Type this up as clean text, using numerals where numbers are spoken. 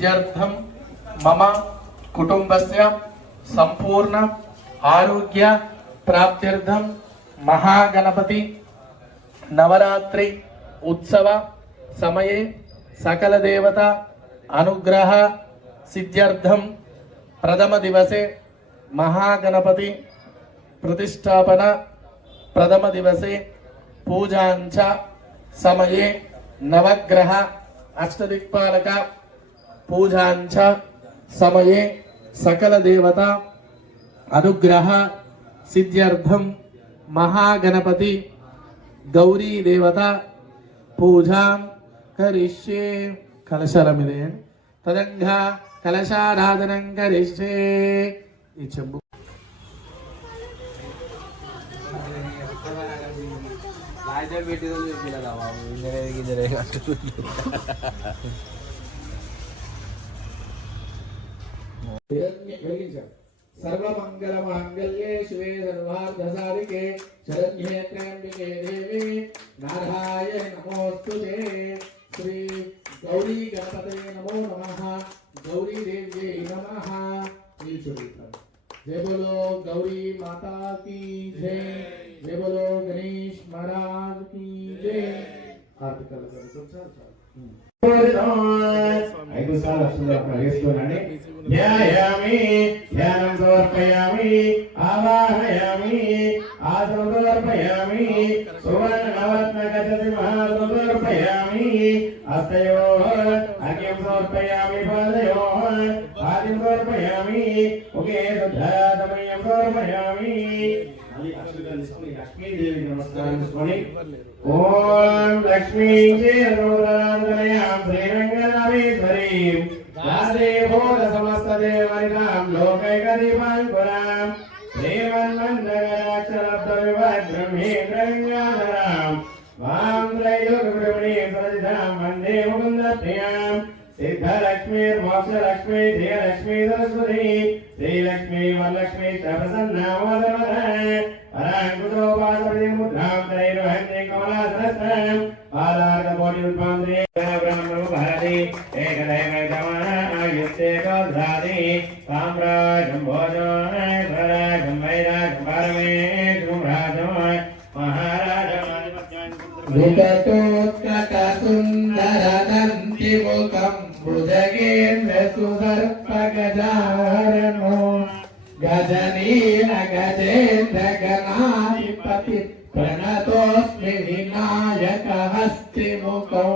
सिद्ध्यर्थम मम कुटुंबस्य संपूर्ण आरोग्य प्राप्त्यर्थम महागणपति नवरात्रि उत्सव समये सकल देवता अनुग्रह सिद्ध्यर्थम प्रथम दिवसे महागणपति प्रतिष्ठापन प्रथम दिवसे पूजांच समये नवग्रह अष्टदिक्पालक पूजांच समये सकल देवता अनुग्रह सिद्ध्यर्थम महागणपति गौरी देवता पूजा करिष्ये कलशरमिदे तदंगा कलशाराधनं करिष्ये इच्छम्बु सर्वमंगल मांगल्ये शिवे सर्वार्थ साधिके शरण्ये त्र्यंबके देवी नारायण नमोस्तुते श्री गौरी गणपते नमो नमः गौरी देव्यै नमः। जय बोलो गौरी माता की जय, जय बोलो गणेश महाराज की जय। ఐదు సార్లు అక్షరాలు వేసుకోనండి. ధ్యాయామి ధ్యానం సమర్పయామి ఆవాహయామి ఆసనం సమర్పయామి సువర్ణ నవరత్న గజతి మహాసనం సమర్పయామి హస్తయోః అర్ఘ్యం సమర్పయామి పాదయోః ఆదిం సమర్పయామి ముఖే శుద్ధాతమయం సమర్పయామి। లక్ష్మీదేవి నమస్కారం చేసుకొని ఓం లక్ష్మీ శ్రీరంగనాథనయాం శ్రీరంగనాథేశ్వరీం రాధేభూత సమస్త దేవరినాం లోకైకదీపాంకురాం శ్రీమన్మందరాక్షరబ్దవివాద్బ్రహ్మేంద్రలింగాధరాం వాం త్రైలోక్యవిమణీం సరసిధాం వందే ముకుందప్రియాం सिद्धलक्ष्मीर्मोक्षलक्ष्मी श्रीलक्ष्मी सरस्वती श्रीलक्ष्मी वरलक्ष्मी च प्रसन्नामोदमः त्रैर्वहन्ते कमलासनस्थं पादार्ककोटिउद्भवं श्रीब्रह्मभारती एकदैवतमः आयुष्ये कौधारी साम्राज्यं भोजनं स्वराज्यं वैराज्यं पारमेश्वरं राजं महाराजं सुन्दरदन्तिमुखं भुजगेन्द्र सुदर्पगजारणो गजनीन गजेन्द्र गणाधिपति प्रणतोऽस्मि विनायक हस्तिमुखो।